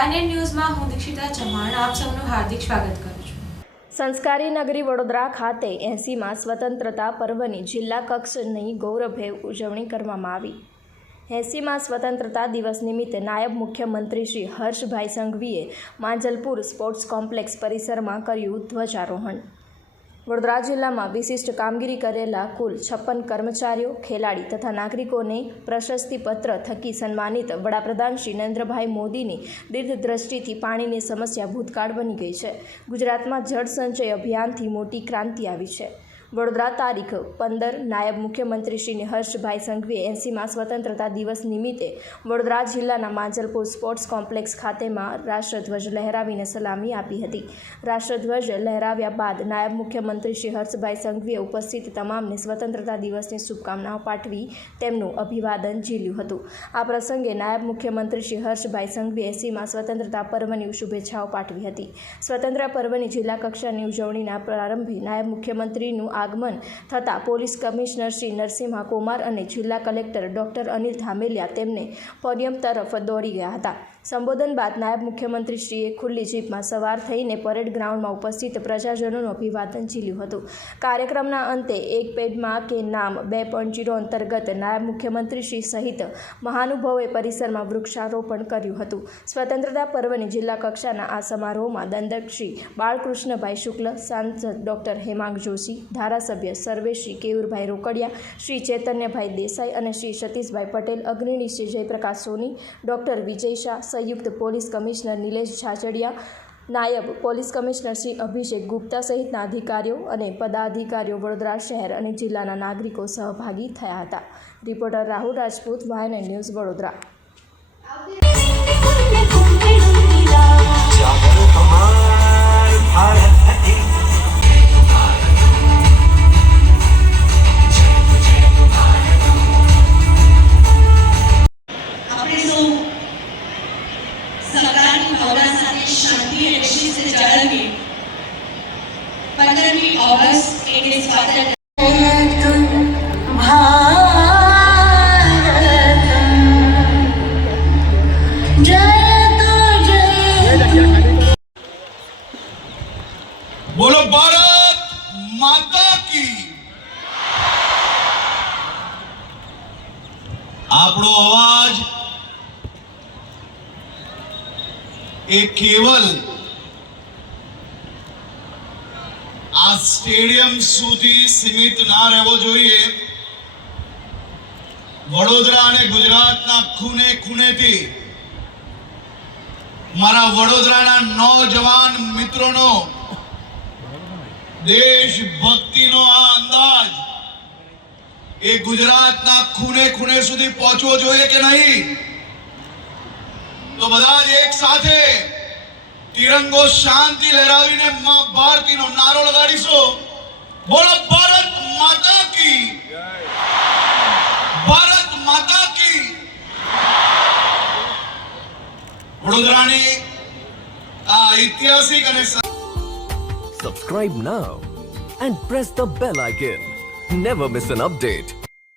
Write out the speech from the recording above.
વાયનેટ ન્યૂઝમાં હું દીક્ષિતા ચૌહાણ આપ સૌનું હાર્દિક સ્વાગત કરું છું। સંસ્કારી નગરી વડોદરા ખાતે 80માં સ્વતંત્રતા પર્વની જિલ્લા કક્ષાની ગૌરવભેર ઉજવણી કરવામાં આવી। 80માં સ્વતંત્રતા દિવસ નિમિત્તે નાયબ મુખ્યમંત્રી શ્રી હર્ષભાઈ સંઘવીએ માંજલપુર સ્પોર્ટ્સ કોમ્પ્લેક્સ પરિસરમાં કર્યું ધ્વજારોહણ। વડોદરા જિલ્લામાં વિશિષ્ટ કામગીરી કરેલા કુલ 56 કર્મચારીઓ, ખેલાડી તથા નાગરિકોને પ્રશસ્તિપત્ર થકી સન્માનિત વડાપ્રધાન શ્રી નરેન્દ્રભાઈ મોદીની દીર્ઘદ્રષ્ટિથી પાણીની સમસ્યા ભૂતકાળ બની ગઈ છે। ગુજરાતમાં જળ સંચય અભિયાનથી મોટી ક્રાંતિ આવી છે। વડોદરા તારીખ 15 નાયબ મુખ્યમંત્રી શ્રી હર્ષભાઈ સંઘવીએ 80માં સ્વતંત્રતા દિવસ નિમિત્તે વડોદરા જિલ્લાના માંજલપુર સ્પોર્ટ્સ કોમ્પ્લેક્સ ખાતેમાં રાષ્ટ્રધ્વજ લહેરાવીને સલામી આપી હતી। રાષ્ટ્રધ્વજ લહેરાવ્યા બાદ નાયબ મુખ્યમંત્રી શ્રી હર્ષભાઈ સંઘવીએ ઉપસ્થિત તમામને સ્વતંત્રતા દિવસની શુભકામનાઓ પાઠવી તેમનું અભિવાદન ઝીલ્યું હતું। આ પ્રસંગે નાયબ મુખ્યમંત્રી શ્રી હર્ષભાઈ સંઘવીએ 80માં સ્વતંત્રતા પર્વની શુભેચ્છાઓ પાઠવી હતી। સ્વતંત્રતા પર્વની જિલ્લા કક્ષાની ઉજવણીના પ્રારંભે નાયબ મુખ્યમંત્રીનું આગમન થતાં પોલીસ કમિશનર શ્રી નરસિંહા કુમાર અને જિલ્લા કલેક્ટર ડૉક્ટર અનિલ ધામેલિયા તેમને પોડિયમ તરફ દોડી ગયા હતા। સંબોધન બાદ નાયબ મુખ્યમંત્રીશ્રીએ ખુલ્લી જીપમાં સવાર થઈને પરેડ ગ્રાઉન્ડમાં ઉપસ્થિત પ્રજાજનોનું અભિવાદન ઝીલ્યું હતું। કાર્યક્રમના અંતે એક પેડમાં કે નામ 2.0 અંતર્ગત નાયબ મુખ્યમંત્રીશ્રી સહિત મહાનુભાવોએ પરિસરમાં વૃક્ષારોપણ કર્યું હતું। સ્વતંત્રતા પર્વની જિલ્લા કક્ષાના આ સમારોહમાં દંડક શ્રી બાળકૃષ્ણભાઈ શુક્લ, સાંસદ ડૉક્ટર હેમાંગ જોશી, ધારાસભ્ય સર્વેશ્રી કેયુરભાઈ રોકડિયા, શ્રી ચૈતન્યભાઈ દેસાઈ અને શ્રી સતીશભાઈ પટેલ, અગ્રણી શ્રી જયપ્રકાશ સોની, ડૉક્ટર વિજય શાહ, સંયુક્ત પોલીસ કમિશનર નિલેશ ઝાઝડિયા, નાયબ પોલીસ કમિશનર શ્રી અભિષેક ગુપ્તા સહિતના અધિકારીઓ અને પદાધિકારીઓ, વડોદરા શહેર અને જિલ્લાના નાગરિકો સહભાગી થયા હતા। રિપોર્ટર રાહુલ રાજપૂત, વાયનેટ ન્યૂઝ, વડોદરા। સરકારની ભાવના સાથે શાંતિ અને શિસ્ત જાળવી 15મી ઓગસ્ટ એટલે સ્વાતંત્ર્ય बोलो भारत माता की। આપણો અવાજ એ કેવલ આ સ્ટેડિયમ સુધી સીમિત ના રહેવો જોઈએ। વડોદરા અને ગુજરાતના ખૂણે ખૂણેથી મારા વડોદરાના નૌજવાન મિત્રોનો દેશભક્તિનો આ અંદાજ એ ગુજરાતના ખૂણે ખૂણે સુધી પહોંચવો જોઈએ કે નહીં? તો બધા જ એક સાથે તિરંગો શાંતિ લહેરાવીને માં ભારતીનો નારો લગાડીશું। બોલો ભારત માતા કી, ભારત માતા કી। વડોદરાની આ ઐતિહાસિક અને Subscribe now and press the bell icon. Never miss an update.